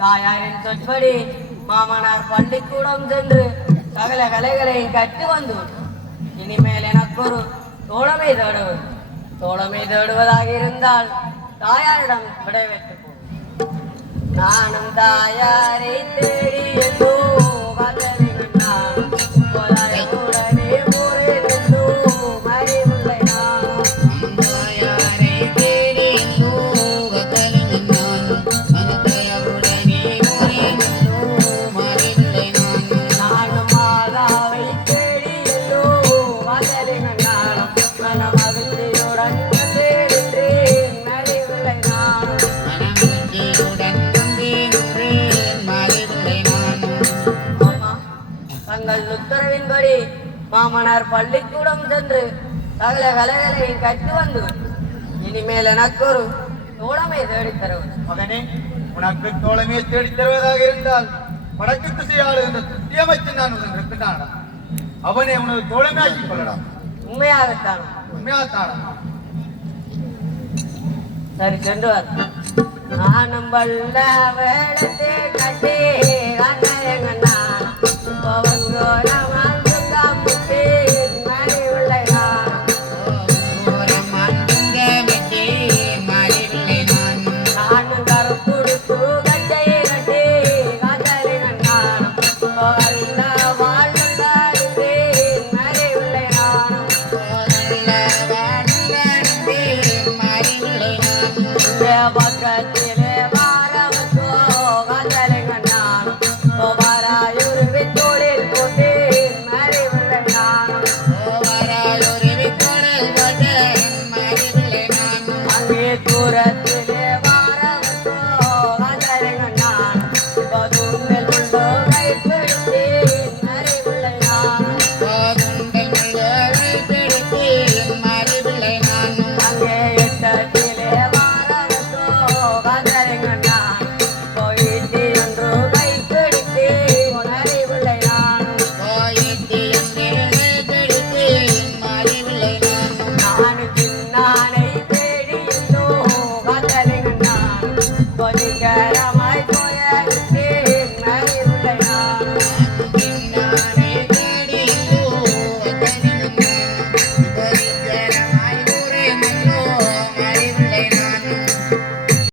தாயாரின் சொற்படி மாமனார் பள்ளிக்கூடம் சென்று சகல கலைகளையும் கற்று வந்து இனிமேல் எனக்கு ஒரு தோழமை தேடுவதாக இருந்தால் தாயாரிடம் விடைபெற்று நானும் தாயாரை தேடி எல்லோ உத்தரவின்படி மாமனார் பள்ளிக்கூடம் சென்று சகல கலைகளையும் கற்று வந்து இனிமேல் எனக்கு ஒரு தோழமை தேடித் தருவது. மகனே, உனக்கு தோழமையை தேடித் தருவதாக இருந்தால் வடக்கு திசையாளு என்ற தியமைச்சு நான் இருக்கின்றான். அவனை உனது தோழமையாக்கிக் கொள்ளலாம். உண்மையாகத்தான். சரி, சென்று வர நானும் வல்ல வேளத்தை கட்டி மாறி பக்கத்திலே வாரமுத்தோ காதலிங்க நானும் கோபாராயுருவி தோளில் போட்டு மறிவில்லை நானும் அங்கே தூர